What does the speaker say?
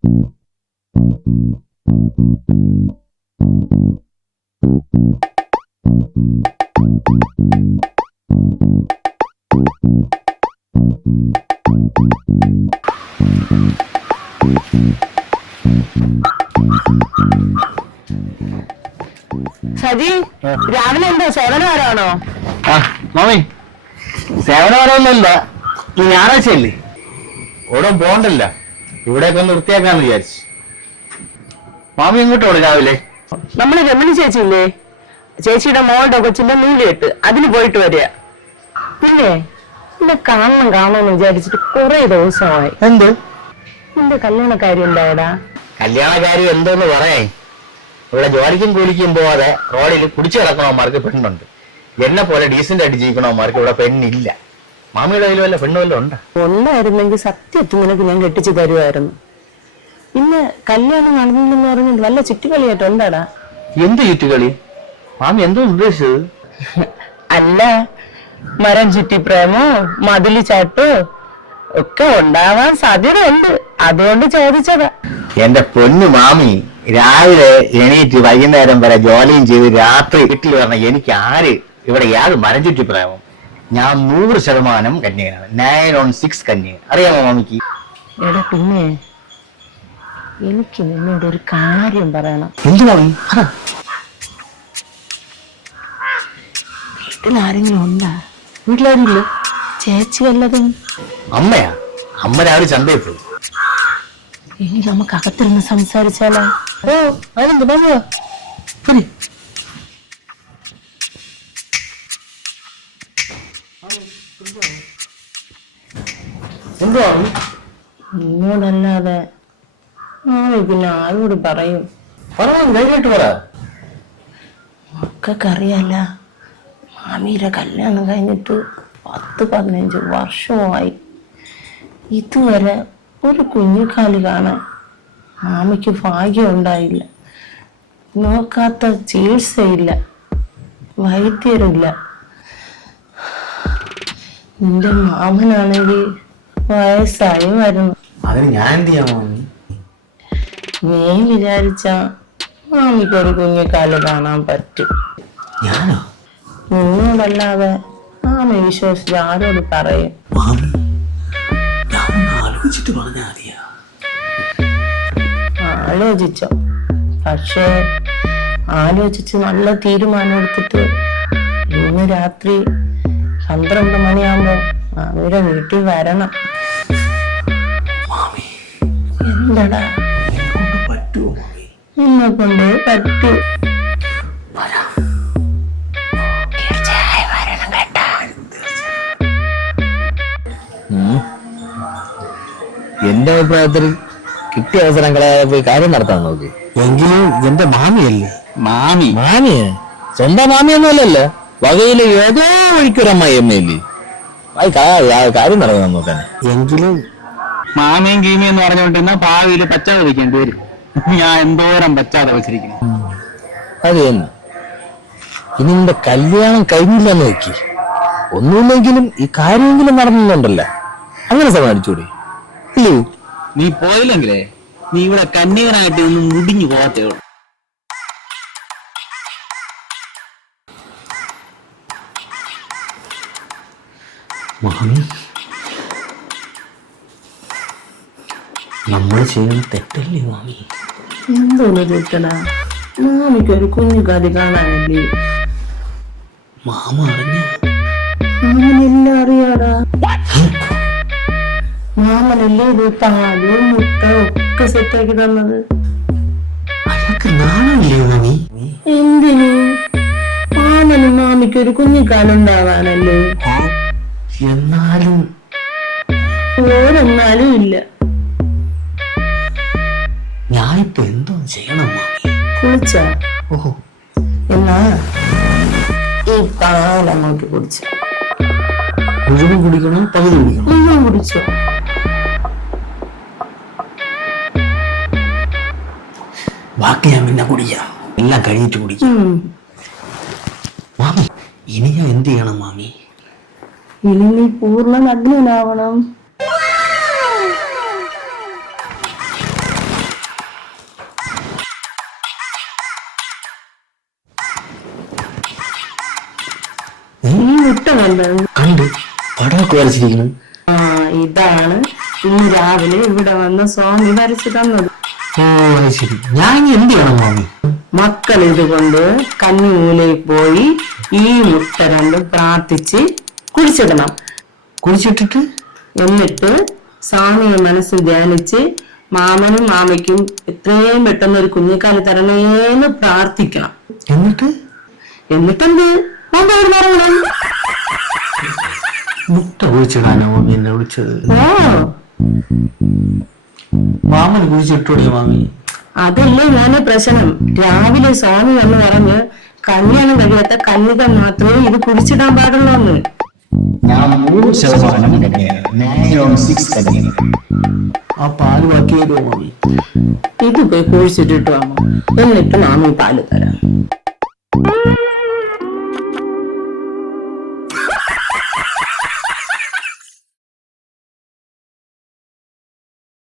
സജി, രാവിലെ എന്താ സേവനവാരമാണോ? ആ മാമി, സേവനവാരമൊന്നുമില്ല. ഈ ഞായറാഴ്ചയല്ലേ, ഓടും പോകണ്ടല്ല, ഇവിടെയൊക്കെ ഒന്ന് വൃത്തിയാക്കാന്ന് വിചാരിച്ചു. മാമി എങ്ങോട്ടോട് രാവിലെ? നമ്മള് രമണി ചേച്ചിയില്ലേ, ചേച്ചിയുടെ മോളുടെ കൊച്ചിന്റെ നൂലിയെട്ട്, അതിന് പോയിട്ട് വരിക. പിന്നെ എന്നെ കാണണമെന്ന് വിചാരിച്ചിട്ട് കുറെ ദിവസമായി. എന്ത്? നിന്റെ കല്യാണക്കാര്യം എന്തായടാ? കല്യാണക്കാര്യം എന്തോന്ന് പറയേ, ഇവിടെ ജോലിക്കും കൂലിക്കും പോവാതെ റോഡിൽ കുടിച്ചു കിടക്കണവന്മാർക്ക് പെണ്ണുണ്ട്. എന്നെ പോലെ ഡീസന്റ് ആയിട്ട് ജീവിക്കണവന്മാർക്ക് ഇവിടെ പെണ്ണില്ല. മാമിയുടെ കയ്യിൽ വല്ല പെണ്ണു വല്ല ഉണ്ടോ? ഉണ്ടായിരുന്നെങ്കിൽ സത്യത്തിൽ നിനക്ക് ഞാൻ കെട്ടിച്ചു തരുമായിരുന്നു. പിന്നെ കല്യാണം നടന്നില്ലെന്ന് പറഞ്ഞിട്ട് വല്ല ചുറ്റുകളിയായിട്ടുണ്ടാടാ? എന്ത് ചുറ്റുകളി? മാമി എന്തോ ഉദ്ദേശിച്ചത്? അല്ല, മരം ചുറ്റി പ്രേമോ മതില് ചാട്ടോ ഒക്കെ ഉണ്ടാവാൻ സാധ്യതയുണ്ട്, അതുകൊണ്ട് ചോദിച്ചതാ. എന്റെ പൊന്നു മാമി, രാവിലെ എണീറ്റ് വൈകുന്നേരം വരെ ജോലിയും ചെയ്ത് രാത്രി വീട്ടിൽ പറഞ്ഞ എനിക്ക് ആര് ഇവിടെ യാതൊരു മരം ചുറ്റി പ്രേമം? ഞാൻ 100% കന്യകനാണ്. 9/6 കന്യക. അറിയാമോ മാമിക്ക്? എടാ പിന്നെ എനിക്ക് നിന്നോട് ഒരു കാര്യം പറയണം. എന്തു മാമി? വീട്ടിലാരെങ്കിലും ഉണ്ടാ? വീട്ടിലാരില്ല. ചേച്ചി വല്ലതും? അമ്മയാ? അമ്മ രാവിലെ ചന്തയിൽ പോയി. ഇനി നമുക്ക് അകത്തിരുന്ന് സംസാരിച്ചാലോ? ഓ, അതെന്ത് മാമ? എന്തോ നിന്നോടല്ലാതെ പിന്നെ ആരോട് പറയും? ധൈര്യമായിട്ട് പറ. മക്കൾക്കറിയാല, മാമിയുടെ കല്യാണം കഴിഞ്ഞിട്ട് 10-15 വർഷമായി. ഇതുവരെ ഒരു കുഞ്ഞിക്കാല് കാണാൻ മാമിക്ക് ഭാഗ്യം ഉണ്ടായില്ല. നോക്കാത്ത ചികിത്സയില്ല, വൈദ്യരില്ല. നിന്റെ മാമനാണെങ്കിൽ വയസ്സായി വരുന്നു. അതിന് ഞാൻ എന്ത് ചെയ്യാൻ മാമി? നീ വിചാരിച്ച മാമിക്കൊരു കുഞ്ഞിക്കാല് കാണാൻ പറ്റും. ഞാനോ? നിന്നോടല്ലാതെ മാമി വിശ്വസിച്ച് ആരോട് പറയും? ആലോചിച്ചിട്ട് പറഞ്ഞാ മതിയാ. ആലോചിച്ചോ? പക്ഷേ ആലോചിച്ച് നല്ല തീരുമാനം എടുത്തിട്ട് ഇന്ന് രാത്രി 12 മണിയാകുമ്പോ മാമിയുടെ വീട്ടിൽ വരണം. എന്താടാ, എന്നെ കൊണ്ട് പറ്റൂ. എന്റെ അഭിപ്രായത്തിൽ കിട്ടിയ അവസരം കളയാതെ പോയി കാര്യം നടത്താൻ നോക്കി. എങ്കിലും എന്റെ മാമിയല്ലേ? മാമിയെ സ്വന്തം മാമിയൊന്നുമല്ലല്ലോ, വകയിലെ ഏതോ വഴിക്കൊരമ്മായി അമ്മയില്ലേ, കാര്യം നടത്താൻ നോക്കാൻ. എങ്കിലും മാമയും കീമയും എന്ന് പറഞ്ഞുകൊണ്ടിരുന്ന ഭാവിയിൽ പച്ചാത വയ്ക്കേണ്ടി വരും. ഞാൻ എന്തോരം പച്ചാത വെച്ചിരിക്കുന്നു. അത് തന്നെ. ഇനി നിന്റെ കല്യാണം കഴിഞ്ഞില്ലെന്ന് നോക്കി, ഒന്നുമില്ലെങ്കിലും ഈ കാര്യമെങ്കിലും നടന്നുണ്ടല്ലോ, അങ്ങനെ സമാധിച്ചൂടെ? ഇല്ലേ? നീ പോയില്ലെങ്കിലേ നീ ഇവിടെ കന്യകനായിട്ട് നിന്ന് മുടിഞ്ഞു പോകത്തേ ഉള്ളൂ. മാമി, നമ്മൾ ചെയ്യുന്ന തെറ്റല്ലേ മാമി? എന്തോന്ന് ചോദിക്കടാ, മാമിക്കൊരു കുഞ്ഞുകാലി കാണാനില്ലേ? മാമ അറിഞ്ഞ? മാമനെല്ലാം അറിയാടാ. മാമനല്ലേ ഇത് പാലും മുട്ട ഒക്കെ സെറ്റാക്കി തന്നത്? അയാൾക്ക് നാണമില്ലേ മാമി? എന്തിനു? മാമനും മാമിക്കൊരു കുഞ്ഞിക്കാലുണ്ടാവാനല്ലേ. എന്നാലും ഓരെന്നാലും ഇല്ല. ഞാനിപ്പോ എന്തോ ചെയ്യണം മാമി? കുളിച്ച? ഓഹോ, എന്നാ ഈ പാലങ്ങോട്ട് കുടിച്ച. മുഴുവൻ കുടിക്കണം, പകുതി കുടിക്കണം? മുഴുവൻ കുടിച്ചോ? ബാക്കി ഞാൻ പിന്നെ കുടിക്കാം, എല്ലാം കഴിഞ്ഞിട്ട് കുടിക്കാം. മാമി, ഇനി ഞാൻ എന്ത് ചെയ്യണം മാമി? ഇനി നീ പൂർണ്ണ നഗ്നനാവണം. മുട്ടമല്ല. കണ്ട് പടമൊക്കെ വരച്ചിരിക്കുന്നു. ആ, ഇതാണ് ഇന്ന് രാവിലെ ഇവിടെ വന്ന സ്വാമി വരച്ചു തന്നത്. ഓ അത് ശരി. ഞാൻ ഇനി എന്ത് ചെയ്യണം മാമി? മക്കൾ ഇതുകൊണ്ട് കന്നിമൂലയിൽ പോയി ഈ മുട്ട രണ്ടും പ്രാർത്ഥിച്ച് കുഴിച്ചിടണം. കുളിച്ചിട്ടിട്ട് എന്നിട്ട് സ്വാമിയെ മനസ്സിൽ ധ്യാനിച്ച് മാമനും മാമയ്ക്കും എത്രയും പെട്ടെന്ന് ഒരു കുഞ്ഞിക്കാല് തരണേന്ന് പ്രാർത്ഥിക്കണം. എന്നിട്ടെന്ത് മുട്ട കുഴിച്ചിടാനോ മാമി എന്നെ വിളിച്ചത്? ഓ, മാമന് കുഴിച്ചിട്ടോടെ മാമി? അതല്ലേ ഞാന് പ്രശ്നം. രാവിലെ സ്വാമി വന്ന് പറഞ്ഞ് കല്യാണം കഴിയാത്ത കന്യക മാത്രമേ ഇത് കുടിച്ചിടാൻ പാടുള്ളൂ എന്ന്. ഞാൻ 100% കന്യകയാണ്. 9 on 6 കന്യകയാണ്. ആ പാല് ബാക്കി വരുമോ മാമി? ഇത് പോയി കുഴിച്ചിട്ടിട്ട് വാങ്ങും. എന്നിട്ട് മാമി പാല് തരാം.